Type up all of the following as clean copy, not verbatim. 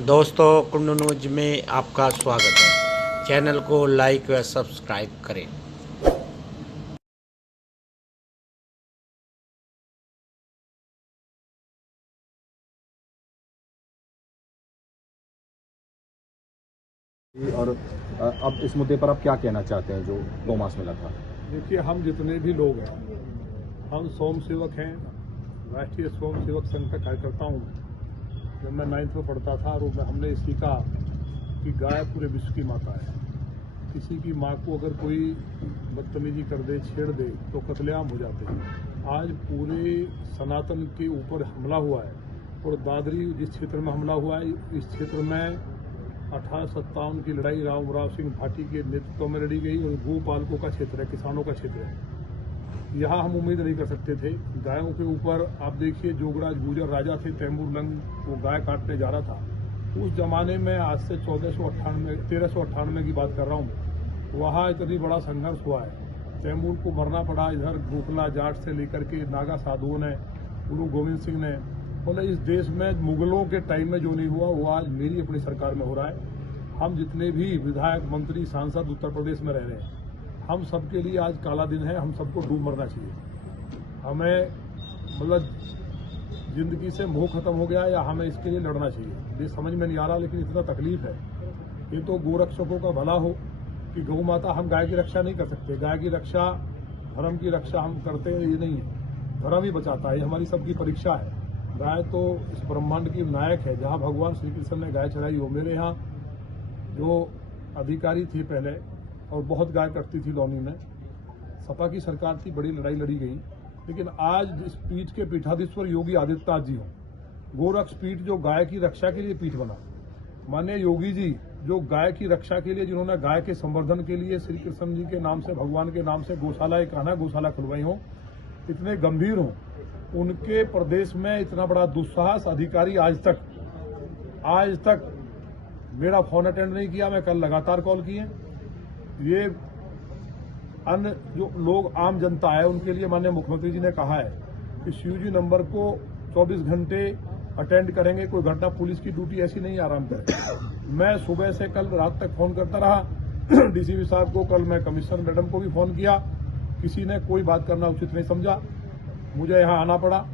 दोस्तों, कुंडू न्यूज में आपका स्वागत है। चैनल को लाइक व सब्सक्राइब करें। और अब इस मुद्दे पर आप क्या कहना चाहते हैं जो गौमांस मिला था? देखिए, हम जितने भी लोग हैं, हम स्वयं सेवक हैं, राष्ट्रीय स्वयं सेवक संघ का कार्यकर्ता हूँ। जब मैं 9th में पढ़ता था और हमने सीखा कि गाय पूरे विश्व की माता है। किसी की माँ को अगर कोई बदतमीजी कर दे, छेड़ दे तो कत्लेआम हो जाते हैं। आज पूरे सनातन के ऊपर हमला हुआ है और दादरी जिस क्षेत्र में हमला हुआ है, इस क्षेत्र में 1857 की लड़ाई राव सिंह भाटी के नेतृत्व में लड़ी गई और गोपालकों का क्षेत्र है, किसानों का क्षेत्र है। यहाँ हम उम्मीद नहीं कर सकते थे। गायों के ऊपर आप देखिए, जोगराज गुजर राजा थे, तैमूर लंग वो गाय काटने जा रहा था। उस जमाने में, आज से 1398 की बात कर रहा हूँ, वहाँ इतनी बड़ा संघर्ष हुआ है। तैमूर को मरना पड़ा। इधर गोखला जाट से लेकर के नागा साधुओं ने, गुरु गोविंद सिंह ने, बोले इस देश में मुगलों के टाइम में जो नहीं हुआ वो आज मेरी अपनी सरकार में हो रहा है। हम जितने भी विधायक, मंत्री, सांसद उत्तर प्रदेश में रह रहे हैं, हम सबके लिए आज काला दिन है। हम सबको डूब मरना चाहिए। हमें मतलब जिंदगी से मोह खत्म हो गया या हमें इसके लिए लड़ना चाहिए, ये समझ में नहीं आ रहा। लेकिन इतना तकलीफ है। ये तो गोरक्षकों का भला हो कि गौ माता, हम गाय की रक्षा नहीं कर सकते। गाय की रक्षा, धर्म की रक्षा हम करते हैं, ये नहीं है। धर्म ही बचाता है, ये हमारी सबकी परीक्षा है। गाय तो इस ब्रह्मांड की नायक है। जहाँ भगवान श्री कृष्ण ने गाय चराई हो, मेरे यहाँ जो अधिकारी थी पहले और बहुत गाय कटती थी लौनी में, सपा की सरकार थी, बड़ी लड़ाई लड़ी गई। लेकिन आज इस पीठ के पीठाधीश्वर योगी आदित्यनाथ जी हों, गोरक्ष पीठ जो गाय की रक्षा के लिए पीठ बना, माननीय योगी जी जो गाय की रक्षा के लिए, जिन्होंने गाय के संवर्धन के लिए श्री कृष्ण जी के नाम से, भगवान के नाम से गौशाला, एक आना गौशाला खुलवाई हो, इतने गंभीर हों, उनके प्रदेश में इतना बड़ा दुस्साहस अधिकारी आज तक मेरा फोन अटेंड नहीं किया। मैं कल लगातार कॉल किए। ये अन्य जो लोग, आम जनता है, उनके लिए माननीय मुख्यमंत्री जी ने कहा है कि CUG नंबर को 24 घंटे अटेंड करेंगे। कोई घटना, पुलिस की ड्यूटी ऐसी नहीं आराम करे। मैं सुबह से कल रात तक फोन करता रहा DCP साहब को। कल मैं कमिश्नर मैडम को भी फोन किया, किसी ने कोई बात करना उचित नहीं समझा। मुझे यहाँ आना पड़ा।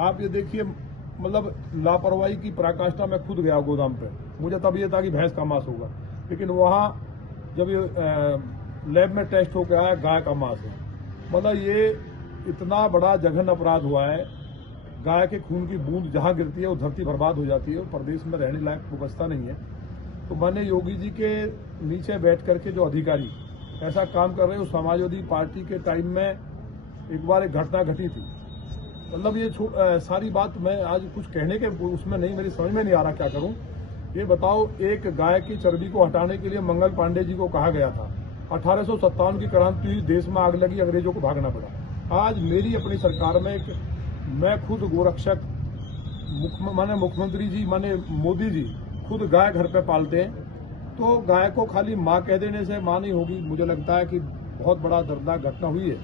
आप ये देखिए, मतलब लापरवाही की पराकाष्ठा। मैं खुद गया गोदाम पे, मुझे तब ये था कि भैंस का मांस होगा, लेकिन वहाँ जब ये लैब में टेस्ट होकर आया, गाय का मांस है। मतलब ये इतना बड़ा जघन्य अपराध हुआ है। गाय के खून की बूंद जहाँ गिरती है वो धरती बर्बाद हो जाती है। प्रदेश में रहने लायक व्यवस्था नहीं है। तो मैंने योगी जी के नीचे बैठ करके जो अधिकारी ऐसा काम कर रहे हैं, समाजवादी पार्टी के टाइम में एक बार एक घटना घटी थी। मतलब ये सारी बात मैं आज कुछ कहने के उसमें नहीं, मेरी समझ में नहीं आ रहा क्या करूं। ये बताओ, एक गाय की चर्बी को हटाने के लिए मंगल पांडे जी को कहा गया था। 1857 की क्रांति हुई, देश में आग लगी, अंग्रेजों को भागना पड़ा। आज मेरी अपनी सरकार में मैं खुद गोरक्षक, माने मुख्यमंत्री जी, माने मोदी जी खुद गाय घर पे पालते हैं। तो गाय को खाली माँ कह देने से माँ नहीं होगी। मुझे लगता है कि बहुत बड़ा दर्दनाक घटना हुई है।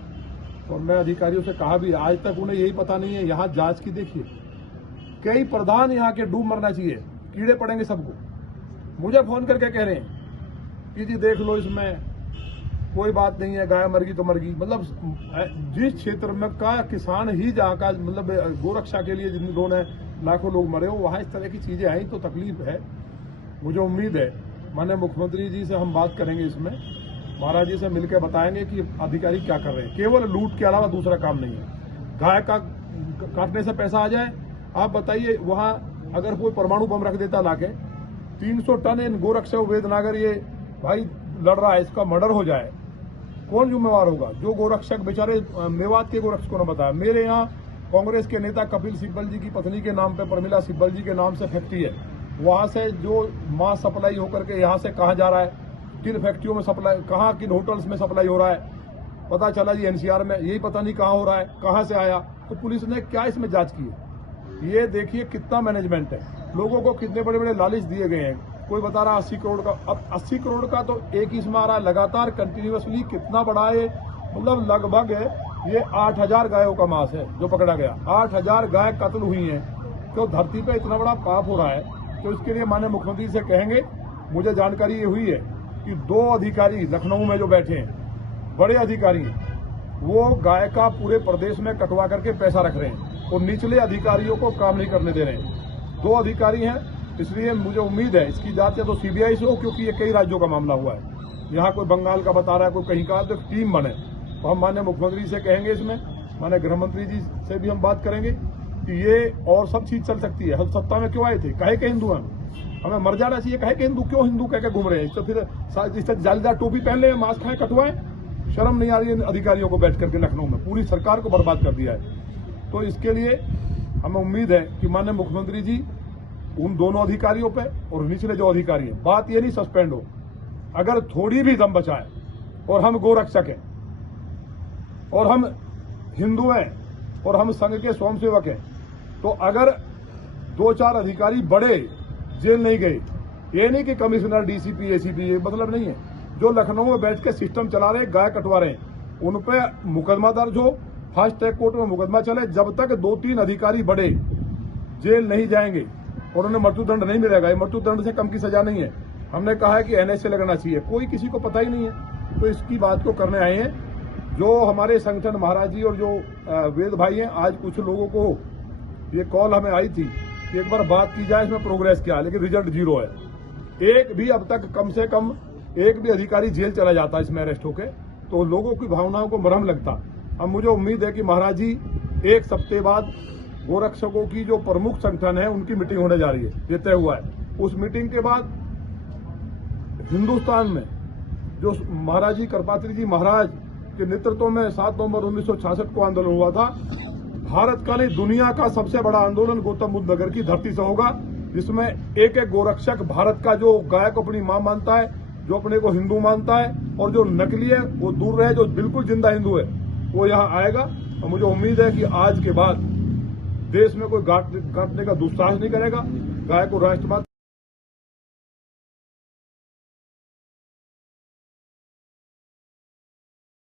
और मैं अधिकारियों से कहा भी, आज तक उन्हें यही पता नहीं है। यहाँ जांच की देखिए, कई प्रधान यहाँ के डूब मरना चाहिए, कीड़े पड़ेंगे सबको। मुझे फोन करके कह रहे हैं कि जी देख लो, इसमें कोई बात नहीं है, गाय मर गई तो मर गई। मतलब जिस क्षेत्र में का किसान ही जहाँ का, मतलब गोरक्षा के लिए जिन लोगों ने लाखों लोग मरे हो, वहाँ इस तरह की चीजें आई तो तकलीफ है। मुझे उम्मीद है माननीय मुख्यमंत्री जी से हम बात करेंगे, इसमें महाराज जी से मिलकर बताएंगे कि अधिकारी क्या कर रहे हैं। केवल लूट के अलावा दूसरा काम नहीं है। गाय का काटने से पैसा आ जाए। आप बताइए, वहां अगर कोई परमाणु बम रख देता लाके, 300 टन इन गोरक्षक वेदनागर ये भाई लड़ रहा है, इसका मर्डर हो जाए, कौन जिम्मेवार होगा? जो गोरक्षक बेचारे, मेवात के गोरक्षकों ने बताया, मेरे यहाँ कांग्रेस के नेता कपिल सिब्बल जी की पत्नी के नाम पे, प्रमिला सिब्बल जी के नाम से फैक्ट्री है। वहां से जो मांस सप्लाई होकर के यहाँ से कहाँ जा रहा है, किन फैक्ट्रियों में सप्लाई, कहाँ किन होटल्स में सप्लाई हो रहा है, पता चला जी NCR में, यही पता नहीं कहाँ हो रहा है, कहाँ से आया। तो पुलिस ने क्या इसमें जांच की है? ये देखिए कितना मैनेजमेंट है। लोगों को कितने बड़े बड़े लालच दिए गए हैं। कोई बता रहा 80 करोड़ का, अब 80 करोड़ का तो एक ही इसमें आ रहा है लगातार, कंटिन्यूअसली। कितना बड़ा है, मतलब लगभग ये 8000 गायों का मांस है जो पकड़ा गया। 8000 गाय कत्ल हुई है। तो धरती पे इतना बड़ा पाप हो रहा है तो इसके लिए माननीय मुख्यमंत्री से कहेंगे। मुझे जानकारी ये हुई है कि 2 अधिकारी लखनऊ में जो बैठे हैं, बड़े अधिकारी हैं, वो गाय का पूरे प्रदेश में कटवा करके पैसा रख रहे हैं और निचले अधिकारियों को काम नहीं करने दे रहे हैं। 2 अधिकारी हैं, इसलिए मुझे उम्मीद है इसकी जांच या तो सीबीआई से हो, क्योंकि ये कई राज्यों का मामला हुआ है। यहाँ कोई बंगाल का बता रहा है, कोई कहीं का, तो टीम बने। तो हम माननीय मुख्यमंत्री से कहेंगे, इसमें माननीय गृह मंत्री जी से भी हम बात करेंगे कि ये और सब चीज चल सकती है। हम सत्ता में क्यों आए थे, काहे के हिंदू हैं, हमें मर जाना चाहिए, काहे के हिंदू, क्यों हिंदू कह के घूम रहे हैं। तो फिर इससे जालीदार टोपी पहन ले, मास्क खाए, कटवाएं, शर्म नहीं आ रही है अधिकारियों को बैठ करके लखनऊ में, पूरी सरकार को बर्बाद कर दिया है। तो इसके लिए हमें उम्मीद है कि माननीय मुख्यमंत्री जी उन दोनों अधिकारियों पे और निचले जो अधिकारी हैं, बात ये नहीं सस्पेंड हो, अगर थोड़ी भी दम बचाए और हम गोरक्षक हैं और हम हिंदू हैं और हम संघ के स्वयंसेवक हैं, तो अगर 2-4 अधिकारी बड़े जेल नहीं गए, ये नहीं कि कमिश्नर, डीसीपी, एसीपी, ये मतलब नहीं है। जो लखनऊ में बैठ के सिस्टम चला रहे, गाय कटवा रहे हैं, उन पे मुकदमा दर्ज हो, फास्ट ट्रैक कोर्ट में मुकदमा चले। जब तक 2-3 अधिकारी बड़े जेल नहीं जाएंगे और उन्हें मृत्युदंड नहीं मिलेगा, ये मृत्युदंड से कम की सजा नहीं है। हमने कहा है कि एनएसए लगना चाहिए, कोई किसी को पता ही नहीं है, तो इसकी बात को करने आए हैं। जो हमारे संगठन महाराज जी और जो वेद भाई हैं, आज कुछ लोगों को ये कॉल हमें आई थी कि एक बार बात की जाए, इसमें प्रोग्रेस क्या है, लेकिन रिजल्ट 0 है। एक भी अब तक, कम से कम एक भी अधिकारी जेल चला जाता है इसमें अरेस्ट होके, तो लोगों की भावनाओं को मरहम लगता। अब मुझे उम्मीद है कि महाराज जी 1 सप्ताह बाद गोरक्षकों की जो प्रमुख संगठन है उनकी मीटिंग होने जा रही है, ये तय हुआ है। उस मीटिंग के बाद हिंदुस्तान में जो महाराज जी कृपात्री जी महाराज के नेतृत्व में 7 नवंबर 1966 को आंदोलन हुआ था, भारत का नहीं दुनिया का सबसे बड़ा आंदोलन गौतम बुद्ध नगर की धरती से होगा, जिसमें एक एक गोरक्षक भारत का जो गाय को अपनी मां मानता है, जो अपने को हिंदू मानता है, और जो नकली है वो दूर रहे, जो बिल्कुल जिंदा हिंदू है वो यहाँ आएगा। और मुझे उम्मीद है कि आज के बाद देश में कोई काटने का दुस्साहस नहीं करेगा, गाय को राष्ट्रवाद